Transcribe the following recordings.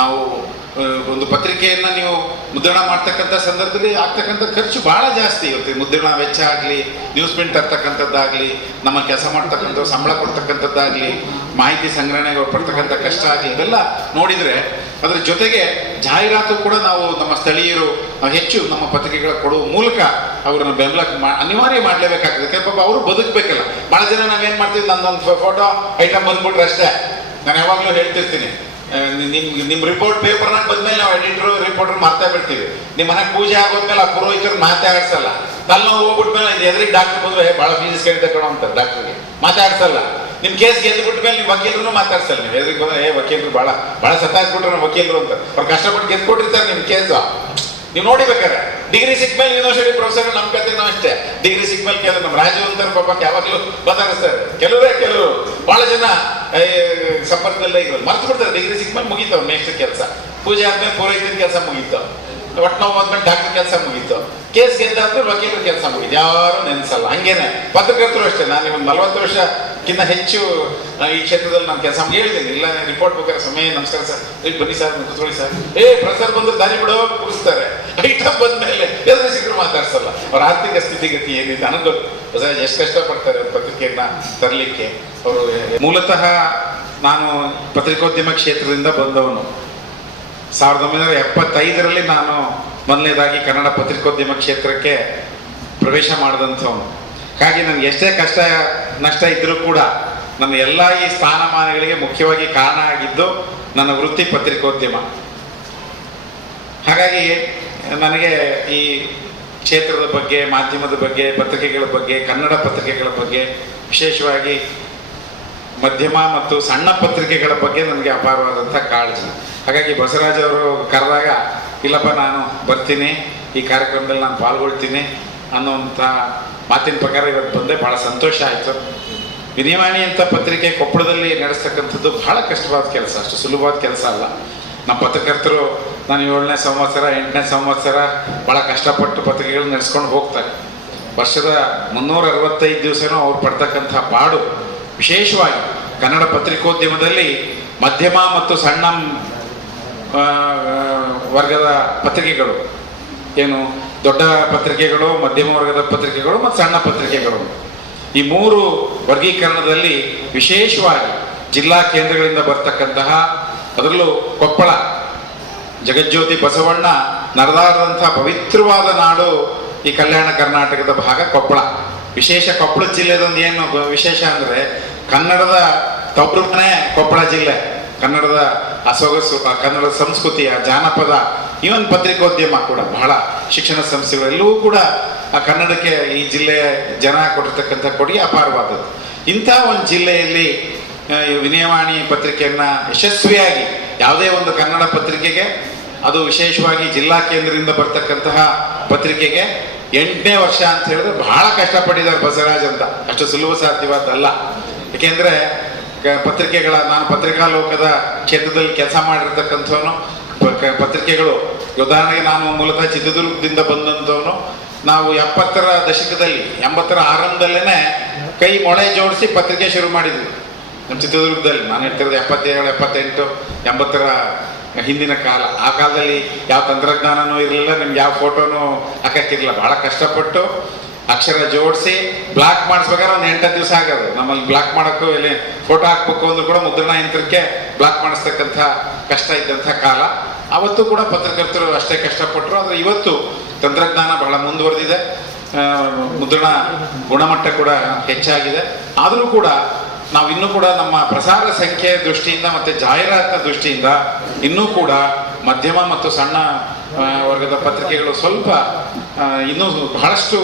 ನಾವು ಒಂದು ಪತ್ರಿಕೆಯನ್ನ ನೀವು ಮುದ್ರಣ ಮಾಡ್ತಕ್ಕಂಥ ಸಂದರ್ಭದಲ್ಲಿ ಆಗ್ತಕ್ಕಂಥ ಖರ್ಚು ಬಹಳ ಜಾಸ್ತಿ ಇರುತ್ತೆ. ಮುದ್ರಣ ವೆಚ್ಚ ಆಗಲಿ, ನ್ಯೂಸ್ ಪ್ರಿಂಟ್ ತರ್ತಕ್ಕಂಥದ್ದಾಗಲಿ, ನಮ್ಮ ಕೆಲಸ ಮಾಡ್ತಕ್ಕಂಥ ಸಂಬಳ ಕೊಡ್ತಕ್ಕಂಥದ್ದಾಗಲಿ, ಮಾಹಿತಿ ಸಂಗ್ರಹಣೆ ಪಡ್ತಕ್ಕಂಥ ಕಷ್ಟ ಆಗಲಿ, ಇವೆಲ್ಲ ನೋಡಿದರೆ ಅದರ ಜೊತೆಗೆ ಜಾಹೀರಾತು ಕೂಡ ನಾವು ನಮ್ಮ ಸ್ಥಳೀಯರು ಹೆಚ್ಚು ನಮ್ಮ ಪತ್ರಿಕೆಗಳ ಕೊಡುವ ಮೂಲಕ ಅವ್ರನ್ನ ಬೆಂಬಲ ಅನಿವಾರ್ಯ ಮಾಡಲೇಬೇಕಾಗ್ತದೆ. ಯಾಕಂದ್ರೆ ಪಾಪ ಅವರು ಬದುಕಬೇಕಲ್ಲ. ಭಾಳ ಜನ ನಾವೇನು ಮಾಡ್ತೀವಿ, ನಂದೊಂದು ಫೋಟೋ ಐಟಮ್ ಬಂದ್ಬಿಟ್ರೆ ಅಷ್ಟೇ. ನಾನು ಯಾವಾಗಲೂ ಹೇಳ್ತಿರ್ತೀನಿ, ನಿಮ್ಮ ರಿಪೋರ್ಟ್ ಪೇಪರ್ನಾಗ ಬಂದ್ಮೇಲೆ ನಾವು ಎಡಿಟರ್ ರಿಪೋರ್ಟರ್ ಮಾತಾ ಬಿಡ್ತೀವಿ. ನಿಮ್ಮ ಮನೆಗೆ ಪೂಜೆ ಆಗೋದ್ಮೇಲೆ ಆ ಪುರೋಹಿತರು ಮಾತಾಡ್ಸಲ್ಲ. ತಲೆನೋವು ಹೋಗ್ಬಿಟ್ಮೇಲೆ ಎದುರಿಗೆ ಡಾಕ್ಟರ್ ಬಂದ್ರೆ ಭಾಳ ಫೀಸ್ ಕೇಳ್ತಾ ಕೊಡೋ ಅಂತಾರೆ ಡಾಕ್ಟರ್ಗೆ, ಮಾತಾಡ್ಸಲ್ಲ. ನಿಮ್ಮ ಕೇಸ್ ಗೆದ್ದು ಬಿಟ್ಮೇಲೆ ನೀವು ವಕೀಲರು ಮಾತಾಡ್ಸಲ್ಲ. ನೀವು ಎದುರಿಗೆ ಬಂದ್ರೆ ವಕೀಲರು ಭಾಳ ಸತಾಯಿಸ್ಬಿಟ್ರೆ ನಾವು ವಕೀಲರು ಅಂತ. ಅವ್ರು ಕಷ್ಟಪಟ್ಟು ಗೆದ್ದು ಕೊಟ್ಟಿರ್ತಾರೆ ನಿಮ್ಮ ಕೇಸು. ನೀವು ನೋಡಿಬೇಕಾರೆ ಡಿಗ್ರಿ ಸಿಕ್ಮೇಲೆ ಯೂನಿವರ್ಸಿಟಿ ಪ್ರೊಫೆಸರ್ ನಮ್ಮ ಕತೆನೂ ಅಷ್ಟೇ. ಡಿಗ್ರಿ ಸಿಕ್ಮೇಲೆ ಕೆಲವರು ನಮ್ಮ ರಾಜವಂತರ ಪಾಪ ಯಾವಾಗಲೂ ಮಾತಾಡಿಸ್ತಾರೆ. ಕೆಲವರು ಭಾಳ ಜನ ಸಂಪರ್ಕದಲ್ಲೇ ಇರೋದು ಮರ್ತು ಬಿಡ್ತಾರೆ. ಡಿಗ್ರಿ ಸಿಕ್ಮೇಲೆ ಮುಗೀತಾವ ನೆಕ್ಸ್ಟ್ ಕೆಲಸ. ಪೂಜೆ ಆದ್ಮೇಲೆ ಪುರೋಹಿತನ ಕೆಲಸ ಮುಗೀತಾವ. ಒಟ್ಟು ನೋವು ಆದ್ಮೇಲೆ ಡಾಕ್ಟರ್ ಕೆಲಸ ಮುಗೀತು. ಕೇಸ್ ಗೆದ್ದಾದ್ಮೇಲೆ ವಕೀಲರ ಕೆಲಸ ಮುಗೀತು. ಯಾರು ನೆನ್ಸಲ್ಲ. ಹಂಗೇನೆ ಪತ್ರಕರ್ತರು ಅಷ್ಟೇ. ನಾನು ಒಂದು 40 ವರ್ಷಕ್ಕಿಂತ ಹೆಚ್ಚು ಈ ಕ್ಷೇತ್ರದಲ್ಲಿ ನಾನು ಕೆಲಸ ಹೇಳಿದ್ದೀನಿ. ಇಲ್ಲ ರಿಪೋರ್ಟ್ ಬೇಕಾದ್ರೆ ಸಮಯ ನಮಸ್ಕಾರ ಸರ್, ಬನ್ನಿ ಸರ್, ಕೂತ್ಕೊಳ್ಳಿ ಸರ್, ಪ್ರೊಫೆಸರ್ ಬಂದು ದಾರಿ ಬಿಡೋ ಕೂರಿಸ್ತಾರೆ. ಐಟಮ್ ಬಂದ್ಮೇಲೆ ಎದುರು ಸಿಕ್ಕರು ಮಾತಾಡ್ಸಲ್ಲ. ಅವ್ರ ಆರ್ಥಿಕ ಸ್ಥಿತಿಗತಿ ಏನಿದೆ ನನಗೆ ಹೊಸ ಎಷ್ಟು ಕಷ್ಟಪಡ್ತಾರೆ ಪತ್ರಿಕೆಯನ್ನ ತರಲಿಕ್ಕೆ. ಅವರು ಮೂಲತಃ ನಾನು ಪತ್ರಿಕೋದ್ಯಮ ಕ್ಷೇತ್ರದಿಂದ ಬಂದವನು. 1975ರಲ್ಲಿ ನಾನು ಮೊದಲನೇದಾಗಿ ಕನ್ನಡ ಪತ್ರಿಕೋದ್ಯಮ ಕ್ಷೇತ್ರಕ್ಕೆ ಪ್ರವೇಶ ಮಾಡಿದಂಥವನು. ಹಾಗಾಗಿ ನನಗೆ ಎಷ್ಟೇ ಕಷ್ಟ ನಷ್ಟ ಇದ್ದರೂ ಕೂಡ ನನ್ನ ಎಲ್ಲ ಈ ಸ್ಥಾನಮಾನಗಳಿಗೆ ಮುಖ್ಯವಾಗಿ ಕಾರಣ ಆಗಿದ್ದು ನನ್ನ ವೃತ್ತಿ ಪತ್ರಿಕೋದ್ಯಮ. ಹಾಗಾಗಿ ನನಗೆ ಈ ಕ್ಷೇತ್ರದ ಬಗ್ಗೆ, ಮಾಧ್ಯಮದ ಬಗ್ಗೆ, ಪತ್ರಿಕೆಗಳ ಬಗ್ಗೆ, ಕನ್ನಡ ಪತ್ರಿಕೆಗಳ ಬಗ್ಗೆ, ವಿಶೇಷವಾಗಿ ಮಧ್ಯಮ ಮತ್ತು ಸಣ್ಣ ಪತ್ರಿಕೆಗಳ ಬಗ್ಗೆ ನನಗೆ ಅಪಾರವಾದಂಥ ಕಾಳಜಿ. ಹಾಗಾಗಿ ಬಸವರಾಜ್ ಅವರು ಕರೆದಾಗ ಇಲ್ಲಪ್ಪ ನಾನು ಬರ್ತೀನಿ, ಈ ಕಾರ್ಯಕ್ರಮದಲ್ಲಿ ನಾನು ಪಾಲ್ಗೊಳ್ತೀನಿ ಅನ್ನೋಂಥ ಮಾತಿನ ಪ್ರಕಾರ ಇವತ್ತು ಬಂದೆ. ಭಾಳ ಸಂತೋಷ ಆಯಿತು. ವಿನಿವಾಣಿ ಅಂತ ಪತ್ರಿಕೆ ಕೊಪ್ಪಳದಲ್ಲಿ ನಡೆಸ್ತಕ್ಕಂಥದ್ದು ಬಹಳ ಕಷ್ಟವಾದ ಕೆಲಸ, ಅಷ್ಟು ಸುಲಭವಾದ ಕೆಲಸ ಅಲ್ಲ. ನಮ್ಮ ಪತ್ರಕರ್ತರು ನಾನು 7ನೇ ಸಂವತ್ಸರ 8ನೇ ಸಂವತ್ಸರ ಭಾಳ ಕಷ್ಟಪಟ್ಟು ಪತ್ರಿಕೆಗಳು ನಡೆಸ್ಕೊಂಡು ಹೋಗ್ತಾರೆ. ವರ್ಷದ 365 ದಿವಸನೂ ಅವ್ರು ಪಡ್ತಕ್ಕಂಥ ಪಾಡು, ವಿಶೇಷವಾಗಿ ಕನ್ನಡ ಪತ್ರಿಕೋದ್ಯಮದಲ್ಲಿ ಮಧ್ಯಮ ಮತ್ತು ಸಣ್ಣ ವರ್ಗದ ಪತ್ರಿಕೆಗಳು, ಏನು ದೊಡ್ಡ ಪತ್ರಿಕೆಗಳು, ಮಧ್ಯಮ ವರ್ಗದ ಪತ್ರಿಕೆಗಳು ಮತ್ತು ಸಣ್ಣ ಪತ್ರಿಕೆಗಳು, ಈ 3 ವರ್ಗೀಕರಣದಲ್ಲಿ ವಿಶೇಷವಾಗಿ ಜಿಲ್ಲಾ ಕೇಂದ್ರಗಳಿಂದ ಬರ್ತಕ್ಕಂತಹ, ಅದರಲ್ಲೂ ಕೊಪ್ಪಳ ಜಗಜ್ಯೋತಿ ಬಸವಣ್ಣ ನಡೆದಾಡದಂಥ ಪವಿತ್ರವಾದ ನಾಡು ಈ ಕಲ್ಯಾಣ ಕರ್ನಾಟಕದ ಭಾಗ ಕೊಪ್ಪಳ. ವಿಶೇಷ ಕೊಪ್ಪಳ ಜಿಲ್ಲೆದೊಂದು ಏನು ವಿಶೇಷ ಅಂದರೆ ಕನ್ನಡದ ತವರುಮನೆ ಕೊಪ್ಪಳ ಜಿಲ್ಲೆ. ಕನ್ನಡದ ಸೊಗಸು, ಕನ್ನಡದ ಸಂಸ್ಕೃತಿಯ ಜಾನಪದ, ಇವನ್ ಪತ್ರಿಕೋದ್ಯಮ ಕೂಡ ಬಹಳ ಶಿಕ್ಷಣ ಸಂಸ್ಥೆಗಳೆಲ್ಲವೂ ಕೂಡ ಆ ಕನ್ನಡಕ್ಕೆ ಈ ಜಿಲ್ಲೆಯ ಜನ ಕೊಟ್ಟಿರ್ತಕ್ಕಂಥ ಕೊಡುಗೆ ಅಪಾರವಾದದ್ದು. ಇಂಥ ಒಂದು ಜಿಲ್ಲೆಯಲ್ಲಿ ವಿನಯವಾಣಿ ಪತ್ರಿಕೆಯನ್ನು ಯಶಸ್ವಿಯಾಗಿ ಯಾವುದೇ ಒಂದು ಕನ್ನಡ ಪತ್ರಿಕೆಗೆ, ಅದು ವಿಶೇಷವಾಗಿ ಜಿಲ್ಲಾ ಕೇಂದ್ರದಿಂದ ಬರ್ತಕ್ಕಂತಹ ಪತ್ರಿಕೆಗೆ 8ನೇ ವರ್ಷ ಅಂತ ಹೇಳಿದ್ರೆ ಬಹಳ ಕಷ್ಟಪಟ್ಟಿದ್ದಾರೆ ಬಸವರಾಜ್ ಅಂತ. ಅಷ್ಟು ಸುಲಭ ಸಾಧ್ಯವಾದಲ್ಲ. ಏಕೆಂದರೆ ನಾನು ಪತ್ರಿಕಾ ಲೋಕದ ಕ್ಷೇತ್ರದಲ್ಲಿ ಕೆಲಸ ಮಾಡಿರ್ತಕ್ಕಂಥವನು. ಪತ್ರಿಕೆಗಳು ಉದಾಹರಣೆಗೆ ನಾನು ಮೂಲತಃ ಚಿತ್ರದುರ್ಗದಿಂದ ಬಂದಂಥವನು. ನಾವು 70ರ ದಶಕದಲ್ಲಿ 80ರ ಆರಂಭದಲ್ಲೇ ಕೈ ಮೊಳೆ ಜೋಡಿಸಿ ಪತ್ರಿಕೆ ಶುರು ಮಾಡಿದ್ವಿ ನಮ್ಮ ಚಿತ್ರದುರ್ಗದಲ್ಲಿ. ನಾನು ಹೇಳ್ತಿರೋದು 77, 78, 80ರ ಹಿಂದಿನ ಕಾಲ. ಆ ಕಾಲದಲ್ಲಿ ಯಾವ ತಂತ್ರಜ್ಞಾನನೂ ಇರಲಿಲ್ಲ, ನಿಮ್ಗೆ ಯಾವ ಫೋಟೋನು ಹಾಕಕ್ಕಿರಲಿಲ್ಲ. ಭಾಳ ಕಷ್ಟಪಟ್ಟು ಅಕ್ಷರ ಜೋಡಿಸಿ ಬ್ಲಾಕ್ ಮಾಡಿಸ್ಬೇಕಾದ್ರೆ ಒಂದು 8 ದಿವಸ ಆಗೋದು. ನಮ್ಮಲ್ಲಿ ಬ್ಲಾಕ್ ಮಾಡೋಕ್ಕೂ ಇಲ್ಲಿ ಫೋಟೋ ಹಾಕ್ಬೇಕು ಅಂದ್ರೂ ಕೂಡ ಮುದ್ರಣ ಯಂತ್ರಕ್ಕೆ ಬ್ಲಾಕ್ ಮಾಡಿಸ್ತಕ್ಕಂಥ ಕಷ್ಟ ಇದ್ದಂಥ ಕಾಲ. ಅವತ್ತು ಕೂಡ ಪತ್ರಕರ್ತರು ಅಷ್ಟೇ ಕಷ್ಟಪಟ್ಟರು. ಆದರೆ ಇವತ್ತು ತಂತ್ರಜ್ಞಾನ ಬಹಳ ಮುಂದುವರೆದಿದೆ, ಮುದ್ರಣ ಗುಣಮಟ್ಟ ಕೂಡ ಹೆಚ್ಚಾಗಿದೆ. ಆದರೂ ಕೂಡ ನಾವು ಇನ್ನೂ ಕೂಡ ನಮ್ಮ ಪ್ರಸಾರ ಸಂಖ್ಯೆಯ ದೃಷ್ಟಿಯಿಂದ ಮತ್ತು ಜಾಹೀರಾತಿನ ದೃಷ್ಟಿಯಿಂದ ಇನ್ನೂ ಕೂಡ ಮಧ್ಯಮ ಮತ್ತು ಸಣ್ಣ ವರ್ಗದ ಪತ್ರಿಕೆಗಳು ಸ್ವಲ್ಪ ಇನ್ನೂ ಬಹಳಷ್ಟು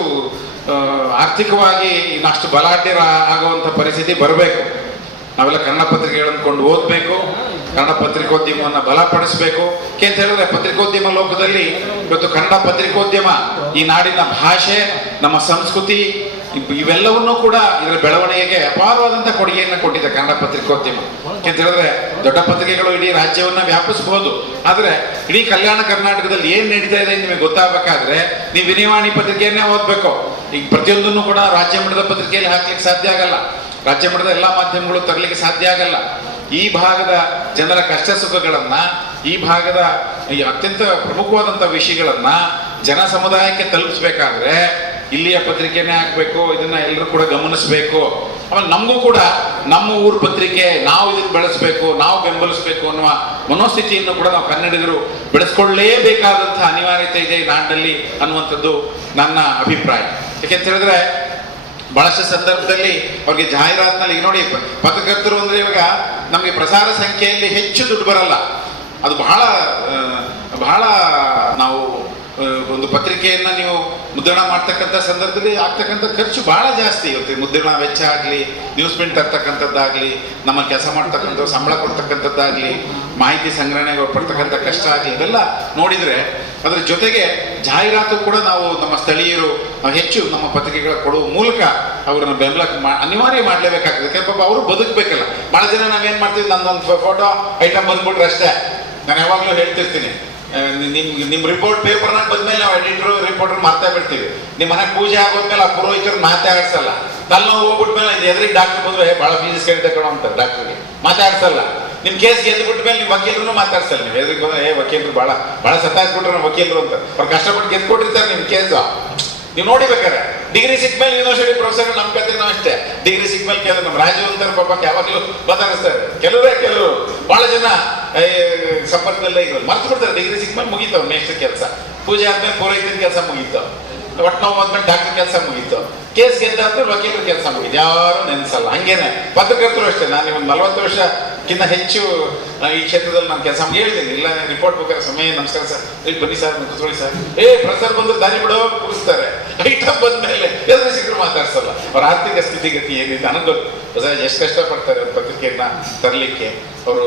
ಆರ್ಥಿಕವಾಗಿ ಇನ್ನಷ್ಟು ಬಲಾಢ್ಯ ಆಗುವಂಥ ಪರಿಸ್ಥಿತಿ ಬರಬೇಕು. ನಾವೆಲ್ಲ ಕನ್ನಡ ಪತ್ರಿಕೆಗಳನ್ನು ಕೊಂಡು ಓದಬೇಕು, ಕನ್ನಡ ಪತ್ರಿಕೋದ್ಯಮವನ್ನು ಬಲಪಡಿಸಬೇಕು. ಅಂತ ಹೇಳಿದ್ರೆ ಪತ್ರಿಕೋದ್ಯಮ ಲೋಕದಲ್ಲಿ ಇವತ್ತು ಕನ್ನಡ ಪತ್ರಿಕೋದ್ಯಮ ಈ ನಾಡಿನ ಭಾಷೆ, ನಮ್ಮ ಸಂಸ್ಕೃತಿ, ಇವೆಲ್ಲವನ್ನೂ ಕೂಡ ಇದರ ಬೆಳವಣಿಗೆಗೆ ಅಪಾರವಾದಂಥ ಕೊಡುಗೆಯನ್ನು ಕೊಟ್ಟಿದೆ ಕನ್ನಡ ಪತ್ರಿಕೋದ್ಯಮ. ಅಂತ ಹೇಳಿದ್ರೆ ದೊಡ್ಡ ಪತ್ರಿಕೆಗಳು ಇಡೀ ರಾಜ್ಯವನ್ನ ವ್ಯಾಪಿಸಬಹುದು, ಆದರೆ ಇಡೀ ಕಲ್ಯಾಣ ಕರ್ನಾಟಕದಲ್ಲಿ ಏನ್ ನಡೀತಾ ಇದೆ ನಿಮಗೆ ಗೊತ್ತಾಗಬೇಕಾದ್ರೆ ನೀವು ವಿನಯವಾಣಿ ಪತ್ರಿಕೆಯನ್ನೇ ಓದ್ಬೇಕು. ಈಗ ಪ್ರತಿಯೊಂದನ್ನು ಕೂಡ ರಾಜ್ಯ ಮಟ್ಟದ ಪತ್ರಿಕೆಯಲ್ಲಿ ಹಾಕ್ಲಿಕ್ಕೆ ಸಾಧ್ಯ ಆಗಲ್ಲ, ರಾಜ್ಯ ಮಟ್ಟದ ಎಲ್ಲಾ ಮಾಧ್ಯಮಗಳು ತರಲಿಕ್ಕೆ ಸಾಧ್ಯ ಆಗಲ್ಲ. ಈ ಭಾಗದ ಜನರ ಕಷ್ಟ ಸುಖಗಳನ್ನ, ಈ ಭಾಗದ ಈ ಅತ್ಯಂತ ಪ್ರಮುಖವಾದಂಥ ವಿಷಯಗಳನ್ನ ಜನ ಸಮುದಾಯಕ್ಕೆ ತಲುಪಿಸ್ಬೇಕಾದ್ರೆ ಇಲ್ಲಿಯ ಪತ್ರಿಕೆನೇ ಹಾಕ್ಬೇಕು, ಇದನ್ನ ಎಲ್ಲರೂ ಕೂಡ ಗಮನಿಸಬೇಕು. ಆಮೇಲೆ ನಮಗೂ ಕೂಡ ನಮ್ಮ ಊರ ಪತ್ರಿಕೆ ನಾವು ಇದನ್ನ ಬೆಳೆಸಬೇಕು, ನಾವು ಬೆಂಬಲಿಸಬೇಕು ಅನ್ನುವ ಮನೋಸ್ಥಿತಿಯನ್ನು ಕೂಡ ನಾವು ಕನ್ನಡಿಗರು ಬೆಳೆಸ್ಕೊಳ್ಳೇಬೇಕಾದಂತಹ ಅನಿವಾರ್ಯತೆ ಇದೆ ಈ ನಾಡಿನಲ್ಲಿ ಅನ್ನುವಂಥದ್ದು ನನ್ನ ಅಭಿಪ್ರಾಯ. ಯಾಕೆಂತ ಹೇಳಿದ್ರೆ ಬಹಳಷ್ಟು ಸಂದರ್ಭದಲ್ಲಿ ಅವ್ರಿಗೆ ಜಾಹೀರಾತಿನಲ್ಲಿ ಈಗ ನೋಡಿ, ಪತ್ರಕರ್ತರು ಅಂದ್ರೆ ಇವಾಗ ನಮಗೆ ಪ್ರಸಾರ ಸಂಖ್ಯೆಯಲ್ಲಿ ಹೆಚ್ಚು ದುಡ್ಡು ಬರಲ್ಲ. ಅದು ಬಹಳ ನಾವು ಒಂದು ಪತ್ರಿಕೆಯನ್ನ ನೀವು ಮುದ್ರಣ ಮಾಡ್ತಕ್ಕಂಥ ಸಂದರ್ಭದಲ್ಲಿ ಆಗ್ತಕ್ಕಂಥ ಖರ್ಚು ಬಹಳ ಜಾಸ್ತಿ ಇರುತ್ತೆ. ಮುದ್ರಣ ವೆಚ್ಚ ಆಗಲಿ, ನ್ಯೂಸ್ ಪ್ರಿಂಟ್ ತರ್ತಕ್ಕಂಥದ್ದಾಗಲಿ, ನಮ್ಮ ಕೆಲಸ ಮಾಡ್ತಕ್ಕಂಥ ಸಂಬಳ ಕೊಡ್ತಕ್ಕಂಥದ್ದಾಗಲಿ, ಮಾಹಿತಿ ಸಂಗ್ರಹಣೆಗೆ ಪಡ್ತಕ್ಕಂಥ ಕಷ್ಟ ಆಗಲಿ, ಇವೆಲ್ಲ ನೋಡಿದರೆ ಅದರ ಜೊತೆಗೆ ಜಾಹೀರಾತು ಕೂಡ ನಾವು ನಮ್ಮ ಸ್ಥಳೀಯರು ಹೆಚ್ಚು ನಮ್ಮ ಪತ್ರಿಕೆಗಳ ಕೊಡುವ ಮೂಲಕ ಅವ್ರನ್ನ ಬೆಂಬಲ ಅನಿವಾರ್ಯ ಮಾಡಲೇಬೇಕಾಗ್ತದೆ. ಯಾಕಂದ್ರೆ ಪಾಪ ಅವರು ಬದುಕಬೇಕಲ್ಲ. ಬಹಳ ಜನ ನಾವೇನು ಮಾಡ್ತೀವಿ, ನನ್ನೊಂದು ಫೋಟೋ ಐಟಮ್ ಬಂದ್ಬಿಟ್ರೆ ಅಷ್ಟೇ. ನಾನು ಯಾವಾಗಲೂ ಹೇಳ್ತಿರ್ತೀನಿ, ನಿಮ್ ರಿಪೋರ್ಟ್ ಪೇಪರ್ನಾಗ ಬಂದ್ಮೇಲೆ ನಾವು ಎಡಿಟರ್ ರಿಪೋರ್ಟರ್ ಮಾತಾ ಬಿಡ್ತೀವಿ. ನಿಮ್ಮ ಮನೆಗೆ ಪೂಜೆ ಆಗೋದ್ಮೇಲೆ ಆ ಪುರೋಹಿತರು ಮಾತಾಡ್ಸಲ್ಲ. ತಲೆನೋವು ಹೋಗ್ಬಿಟ್ಮೇಲೆ ಎದುರಿಗೆ ಡಾಕ್ಟರ್ ಬಂದ್ರೆ ಬಹಳ ಫೀಸ್ ಕೇಳಿ ತಗೊಳ್ಳೋ ಅಂತಾರೆ, ಡಾಕ್ಟರ್ಗೆ ಮಾತಾಡ್ಸಲ್ಲ. ನಿಮ್ ಕೇಸ್ ಗೆದ್ದುಬಿಟ್ಮೇಲೆ ನೀವು ವಕೀಲರು ಮಾತಾಡ್ಸಲ್ಲ. ನೀವು ಎದುರಿಗೆ ಬಂದ್ರೆ ವಕೀಲರು ಬಹಳ ಸತ್ತಾಯಿಸ್ಬಿಟ್ರೆ ವಕೀಲರು ಅಂತ ಅವ್ರು ಕಷ್ಟಪಟ್ಟು ಗೆದ್ಕೊಟ್ಟಿರ್ತಾರೆ ನಿಮ್ ಕೇಸು. ನೀವು ನೋಡಿಬೇಕಾರೆ ಡಿಗ್ರಿ ಸಿಕ್ಮೇಲೆ ಯೂನಿವರ್ಸಿಟಿ ಪ್ರೊಫೆಸರ್ ನಮ್ಮ ಕತೆ ನಾವು ಅಷ್ಟೇ. ಡಿಗ್ರಿ ಸಿಕ್ಮೇಲೆ ಕೆಲವರು ನಮ್ಮ ರಾಜು ಅಂತಾರೆ ಪಾಪ ಯಾವಾಗಲೂ ಮಾತಾಡಿಸ್ತಾರೆ. ಕೆಲವರು ಬಹಳ ಜನ ಸಂಪರ್ಕದಲ್ಲೇ ಇರೋದು ಮರ್ತು ಬಿಡ್ತಾರೆ. ಡಿಗ್ರಿ ಸಿಕ್ಮೇಲೆ ಮುಗೀತಾವ ನೆಕ್ಸ್ಟ್ ಕೆಲಸ, ಪೂಜೆ ಆದ್ಮೇಲೆ ಪೂರೈತಿನ ಕೆಲಸ ಮುಗೀತಾವ, ಒಟ್ಟು ನೋವು ಆದ್ಮೇಲೆ ಡಾಕ್ಟರ್ ಕೆಲಸ ಮುಗೀತು, ಕೇಸ್ ಗೆದ್ದಾದ್ಮೇಲೆ ವಕೀಲರ ಕೆಲಸ ಮುಗೀತು. ಯಾರು ನೆನ್ಸಲ್ಲ. ಹಂಗೇನೆ ಪತ್ರಕರ್ತರು ಅಷ್ಟೇ. ನಾನು ಒಂದು 40 ವರ್ಷಕ್ಕಿಂತ ಹೆಚ್ಚು ಈ ಕ್ಷೇತ್ರದಲ್ಲಿ ನಾನು ಕೆಲಸ ಹೇಳಿದ್ದೀನಿ. ಇಲ್ಲ ರಿಪೋರ್ಟ್ ಬೇಕಾದ್ರೆ ಸಮಯ ನಮಸ್ಕಾರ ಸರ್, ಬನ್ನಿ ಸರ್, ಕೂತ್ಕೊಳ್ಳಿ ಸರ್, ಪ್ರಸಾರ ಬಂದ್ರೆ ದಾರಿ ಬಿಡೋ ಕೂರಿಸ್ತಾರೆ. ಐಟಮ್ ಬಂದ್ಮೇಲೆ ಎದುರು ಸಿಕ್ಕರು ಮಾತಾಡ್ಸಲ್ಲ. ಅವ್ರ ಆರ್ಥಿಕ ಸ್ಥಿತಿಗತಿ ಏನಿದೆ ನನಗೆ ಗೊತ್ತು. ಎಷ್ಟು ಕಷ್ಟಪಡ್ತಾರೆ ಪತ್ರಿಕೆಯನ್ನ ತರಲಿಕ್ಕೆ ಅವರು.